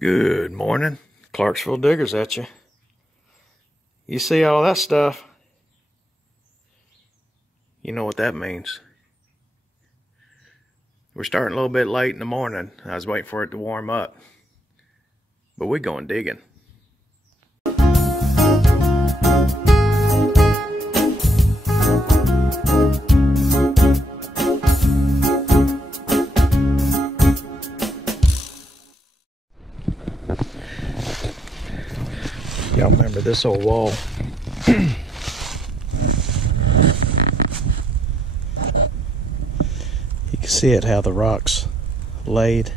Good morning, Clarksville diggers at you. You see all that stuff? You know what that means. We're starting a little bit late in the morning. I was waiting for it to warm up. But we're going digging. Y'all remember this old wall? You can see it, how the rocks laid.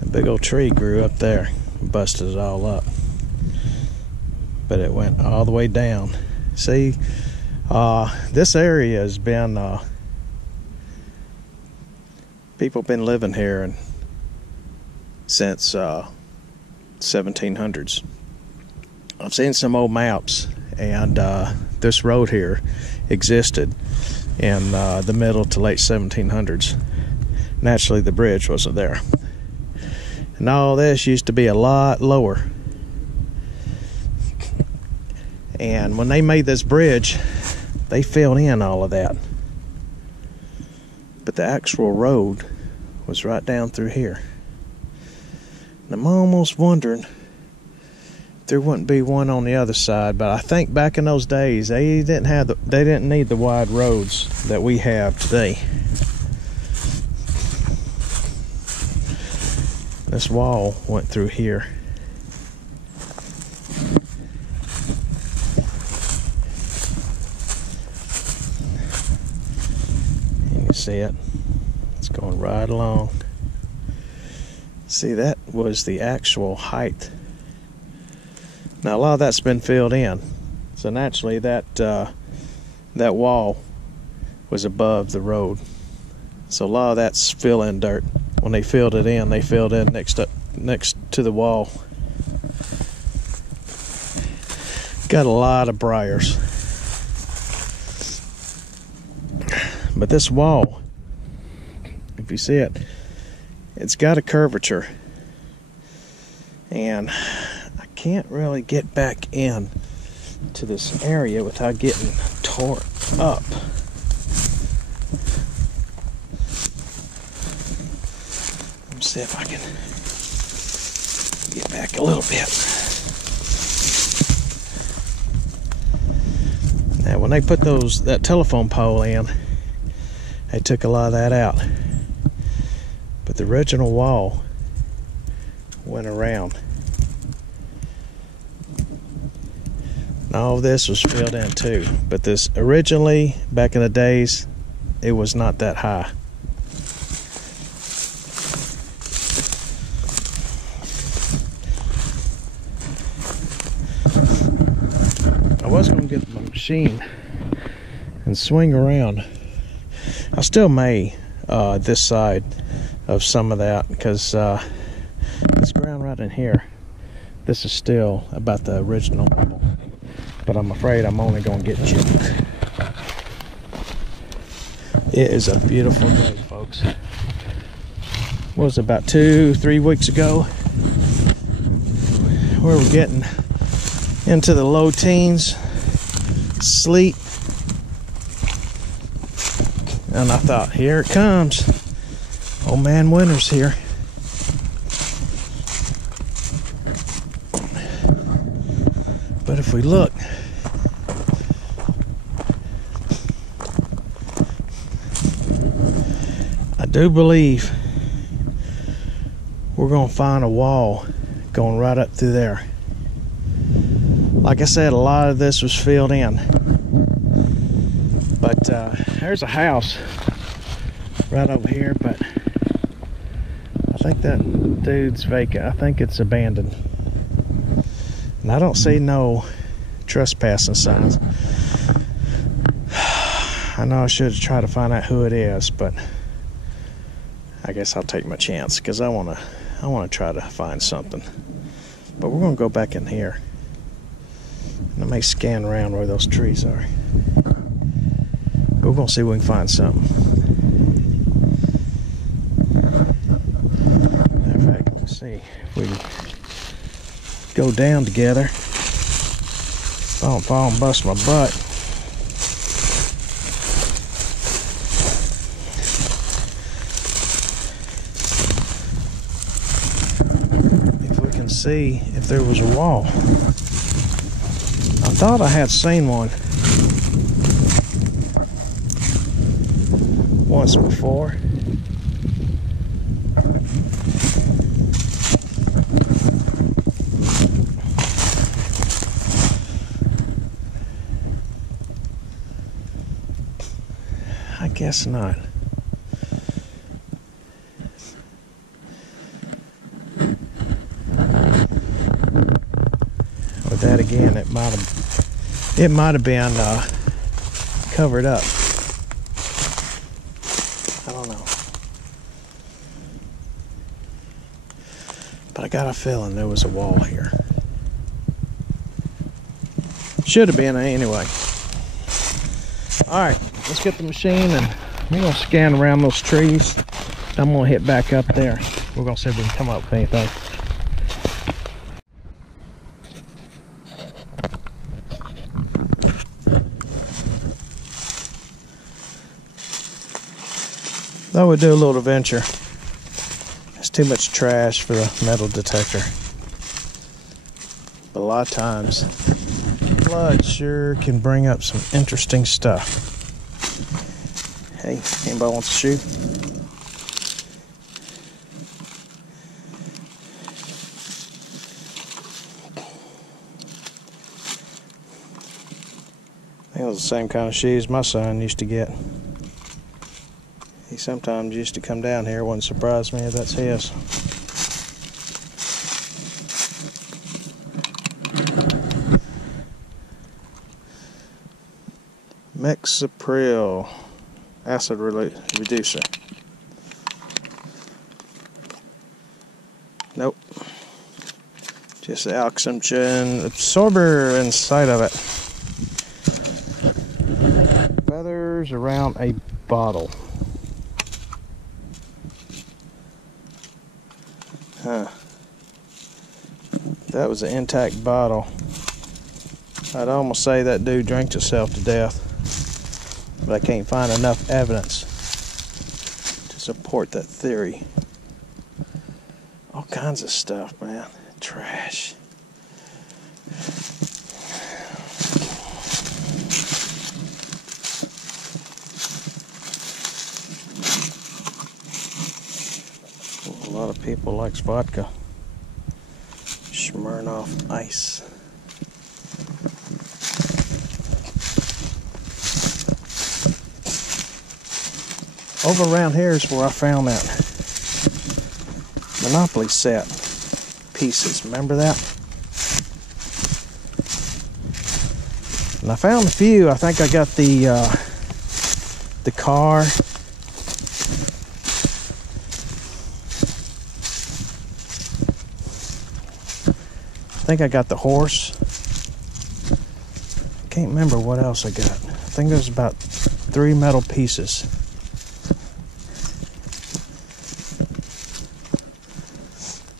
A big old tree grew up there, busted it all up. But it went all the way down. See, this area has been, people been living here since 1700s. I've seen some old maps, and this road here existed in the middle to late 1700s. Naturally, the bridge wasn't there. And all this used to be a lot lower. And when they made this bridge, they filled in all of that. But the actual road was right down through here. And I'm almost wondering there wouldn't be one on the other side, but I think back in those days they didn't need the wide roads that we have today. This wall went through here. And you see it? It's going right along. See, that was the actual height. Now a lot of that's been filled in, so naturally that wall was above the road. So a lot of that's fill-in dirt. When they filled it in, they filled in next to the wall. Got a lot of briars. But this wall, if you see it, it's got a curvature. And can't really get back in to this area without getting torn up. Let me see if I can get back a little bit. Now when they put that telephone pole in, they took a lot of that out. But the original wall went around. All this was filled in too, but this originally, back in the days, it was not that high. I was going to get my machine and swing around. I still may this side of some of that, because this ground right in here, this is still about the original level. But I'm afraid I'm only going to get chipped. It is a beautiful day, folks. What was it, about 2-3 weeks ago? We were getting into the low teens, sleet. And I thought, here it comes. Old man winter's here. But if we look, I do believe we're going to find a wall going right up through there. Like I said, a lot of this was filled in. But there's a house right over here, but I think that dude's vacant. I think it's abandoned. And I don't see no trespassing signs. I know I should try to find out who it is, but I guess I'll take my chance, because I want to try to find something. But we're going to go back in here. And I may scan around where those trees are. We're going to see if we can find something. Matter of fact, let's see. If We can go down together. If I don't fall and bust my butt. If we can see if there was a wall. I thought I had seen one once before. I guess not. With that again, it might have been covered up. I don't know. But I got a feeling there was a wall here. Should have been anyway. Alright, let's get the machine and we're going to scan around those trees. I'm going to hit back up there. We're going to see if we can come up with anything. Thought we'd do a little adventure. It's too much trash for the metal detector. But a lot of times, blood sure can bring up some interesting stuff. Hey, anybody wants to shoot? I think it was the same kind of shoes my son used to get. He sometimes used to come down here. It wouldn't surprise me if that's his. Mexapril acid reducer. Nope. Just the oxygen absorber inside of it. Feathers around a bottle. Huh. That was an intact bottle. I'd almost say that dude drank himself to death. But I can't find enough evidence to support that theory. All kinds of stuff, man. Trash. A lot of people likes vodka. Smirnoff Ice. Over around here is where I found that Monopoly set pieces. Remember that? And I found a few. I think I got the car. I think I got the horse. I can't remember what else I got. I think there's about 3 metal pieces.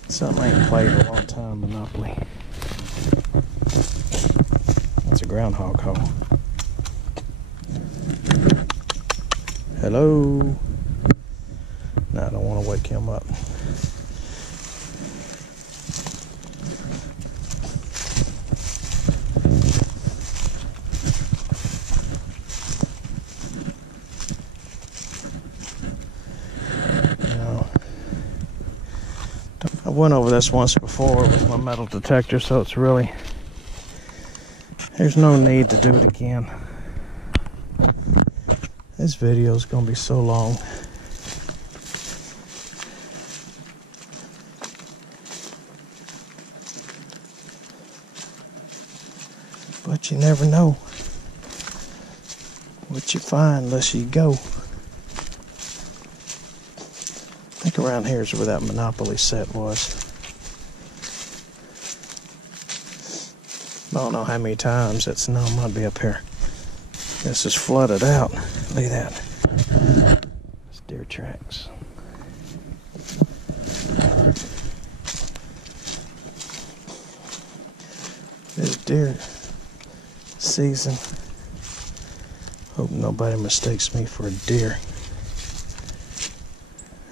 Something I ain't played in a long time, Monopoly. That's a groundhog hole. Hello? No, I don't want to wake him up. I went over this once before with my metal detector, so it's really, there's no need to do it again. This video is going to be so long. But you never know what you find unless you go. I think around here is where that Monopoly set was. I don't know how many times it's no, it might be up here. This is flooded out. Look at that. It's deer tracks. It's deer season. Hope nobody mistakes me for a deer.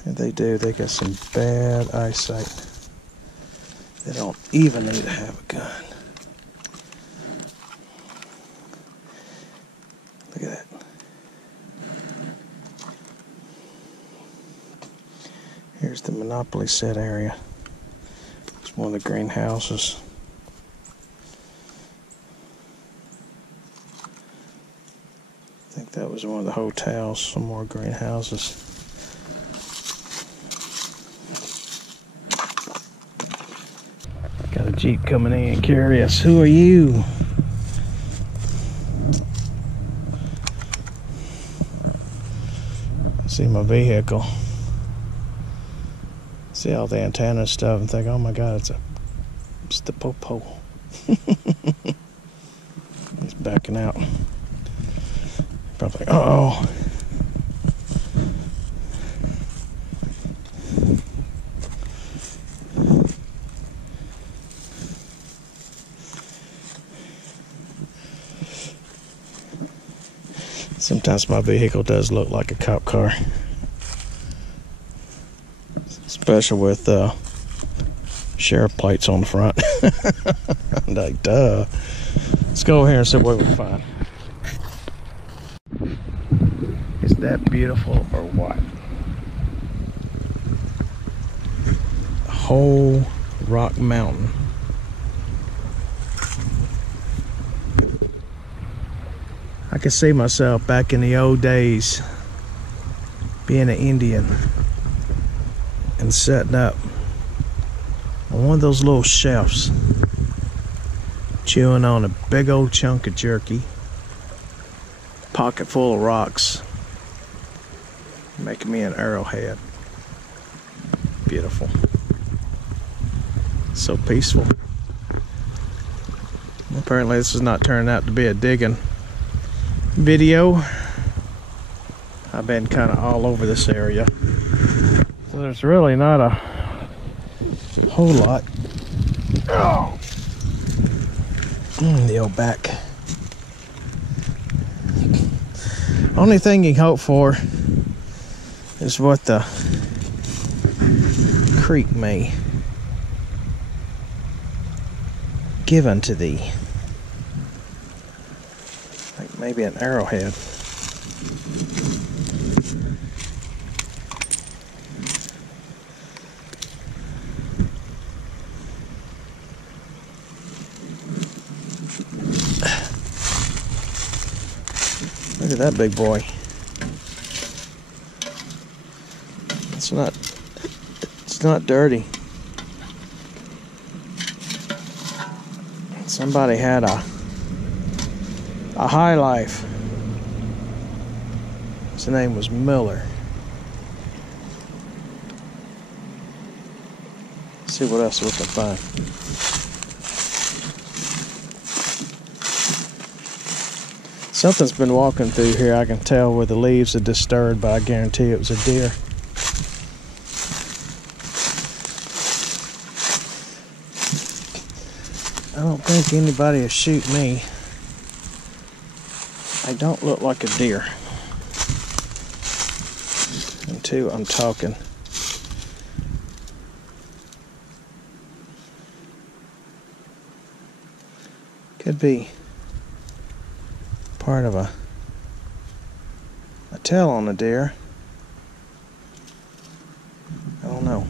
If they do, they got some bad eyesight. They don't even need to have a gun. Look at that. Here's the Monopoly set area. It's one of the greenhouses. I think that was one of the hotels, some more greenhouses. Got a Jeep coming in, curious. Who are you? See my vehicle. See all the antenna stuff and think, oh my God, it's the popo. He's backing out. Probably, uh-oh. Sometimes my vehicle does look like a cop car. Especially with sheriff plates on the front. I'm like, duh. Let's go over here and see what we can find. Is that beautiful or what? A whole rock mountain. I can see myself back in the old days being an Indian and setting up on one of those little shelves, chewing on a big old chunk of jerky, pocket full of rocks, making me an arrowhead. Beautiful. So peaceful. Apparently this is not turning out to be a digging video. I've been kind of all over this area, so there's really not a whole lot. Oh, the old back. Only thing you can hope for is what the creek may give unto thee. Like maybe an arrowhead. Look at that big boy. It's not dirty. Somebody had a high life. His name was Miller. Let's see what else we can find. Something's been walking through here. I can tell where the leaves are disturbed, but I guarantee it was a deer. I don't think anybody will shoot me. I don't look like a deer. And two, I'm talking. Could be part of a tail on a deer. I don't know.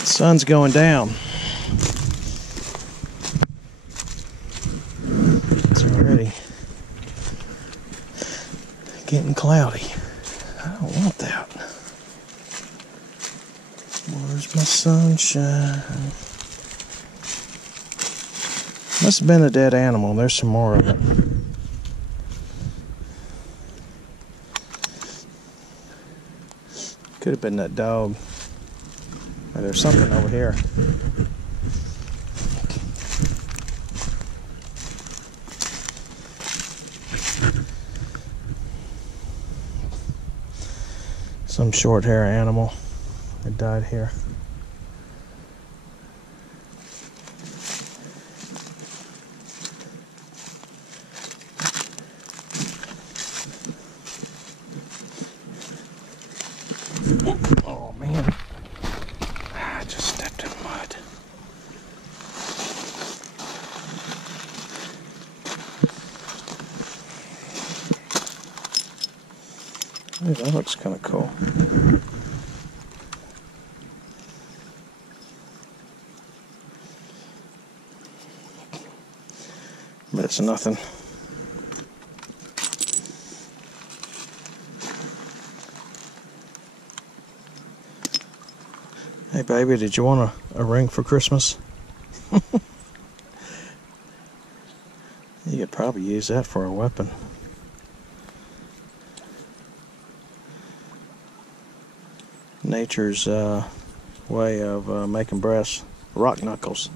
The sun's going down. It's already getting cloudy. I don't want that. Where's my sunshine? Must have been a dead animal. There's some more of it. Could have been that dog. Or there's something over here. Some short hair animal that died here. Oh man, I just stepped in mud. Hey, that looks kind of cool. But it's nothing. Hey baby, did you want a ring for Christmas? You could probably use that for a weapon. Nature's way of making brass rock knuckles.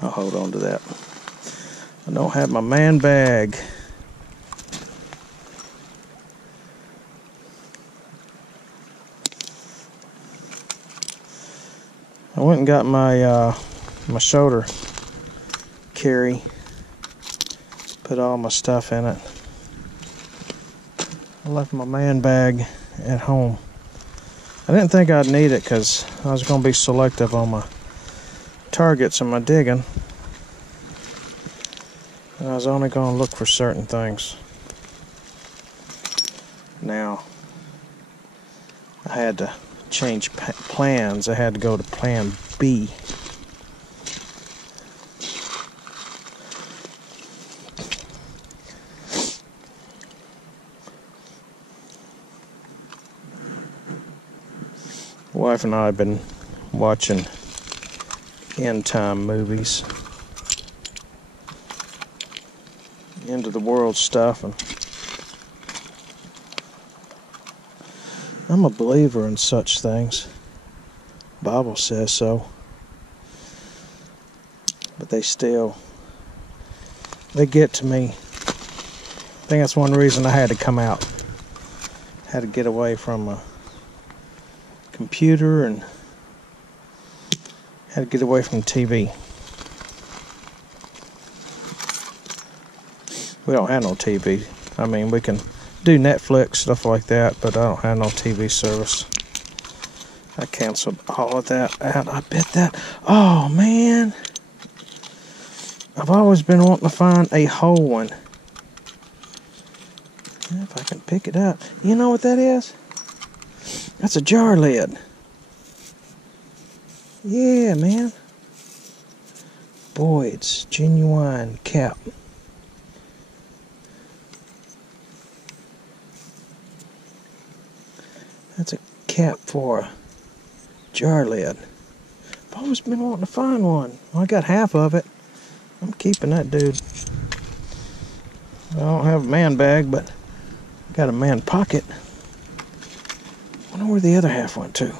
I'll hold on to that. I don't have my man bag. I went and got my my shoulder carry. Put all my stuff in it. I left my man bag at home. I didn't think I'd need it because I was going to be selective on my targets and my digging. And I was only going to look for certain things. Now, I had to change plans. I had to go to plan B. Wife and I have been watching end time movies, end of the world stuff, and I'm a believer in such things. Bible says so. But they get to me. I think that's one reason I had to come out. Had to get away from a computer and had to get away from TV. We don't have no TV. I mean, we can do Netflix, stuff like that, but I don't have no TV service. I canceled all of that out. I bet that. Oh, man. I've always been wanting to find a whole one. If I can pick it up. You know what that is? That's a jar lid. Yeah, man. Boy, it's genuine cap. That's a cap for a jar lid. I've always been wanting to find one. Well, I got half of it. I'm keeping that dude. I don't have a man bag, but I got a man pocket. I wonder where the other half went to.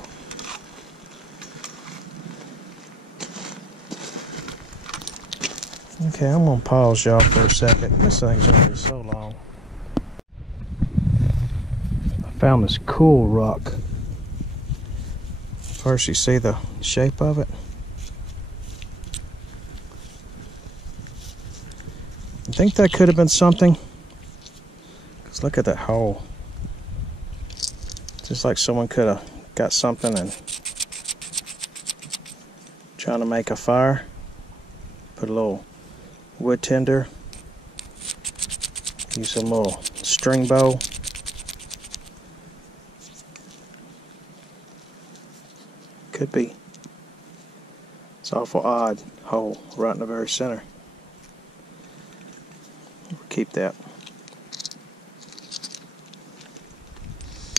Okay, I'm gonna pause y'all for a second. This thing's gonna be so long. I found this cool rock. First, you see the shape of it. I think that could have been something. Because look at that hole. Just like someone could have got something and trying to make a fire. Put a little wood tinder. Use a little string bow. Could be. It's awful odd hole right in the very center. We'll keep that.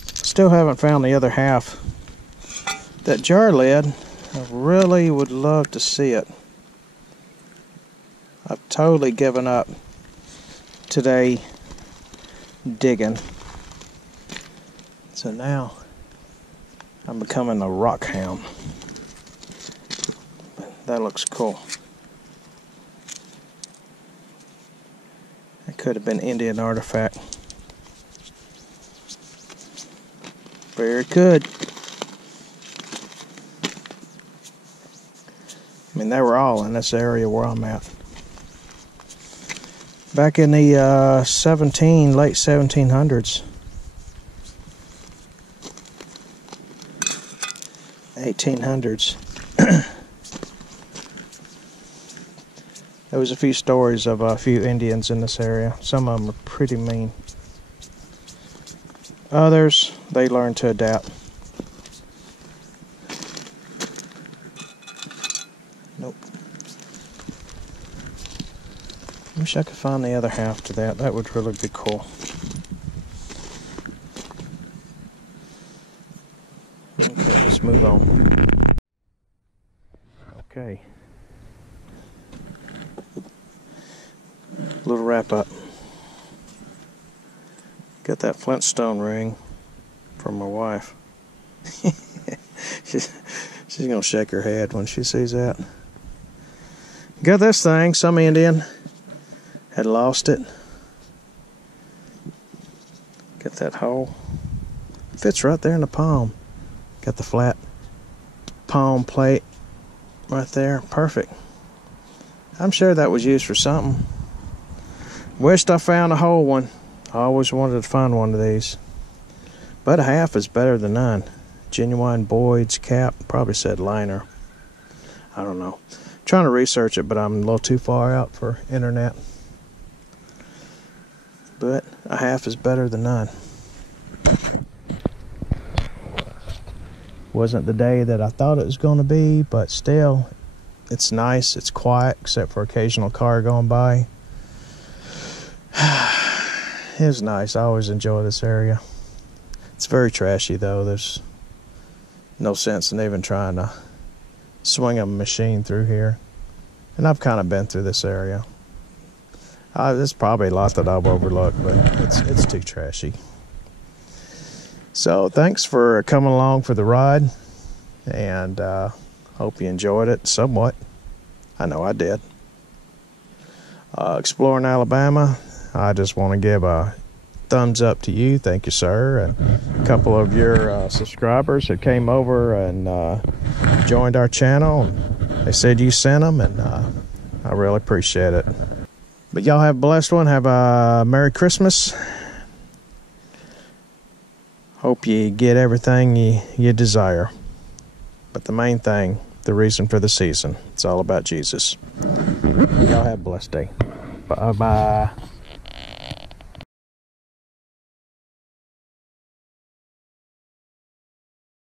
Still haven't found the other half. That jar lid, I really would love to see it. I've totally given up today digging. So now I'm becoming a rock hound. That looks cool. It could have been Indian artifact. Very good. I mean, they were all in this area where I'm at. Back in the late 1700s. 1800s. There was a few stories of a few Indians in this area. Some of them are pretty mean. Others, they learned to adapt. Nope. Wish I could find the other half to that. That would really be cool. Okay, let's move on. Okay. Little wrap up. Got that Flintstone ring from my wife. she's gonna shake her head when she sees that. Got this thing. Some Indian had lost it. Got that hole. Fits right there in the palm. Got the flat palm plate right there. Perfect. I'm sure that was used for something. Wished I found a whole one. I always wanted to find one of these. But a half is better than none. Genuine Boyd's cap. Probably said liner. I don't know. Trying to research it, but I'm a little too far out for internet. But a half is better than none. Wasn't the day that I thought it was going to be, but still, it's nice. It's quiet, except for occasional car going by. It was nice. I always enjoy this area. It's very trashy, though. There's no sense in even trying to swing a machine through here. And I've kind of been through this area. There's probably a lot that I've overlooked, but it's too trashy. So thanks for coming along for the ride, and hope you enjoyed it somewhat. I know I did. Exploring Alabama, I just want to give a thumbs up to you. Thank you, sir. And a couple of your subscribers that came over and joined our channel. They said you sent them, and I really appreciate it. But y'all have a blessed one. Have a Merry Christmas. Hope you get everything you desire. But the main thing, the reason for the season, it's all about Jesus. Y'all have a blessed day. Bye-bye.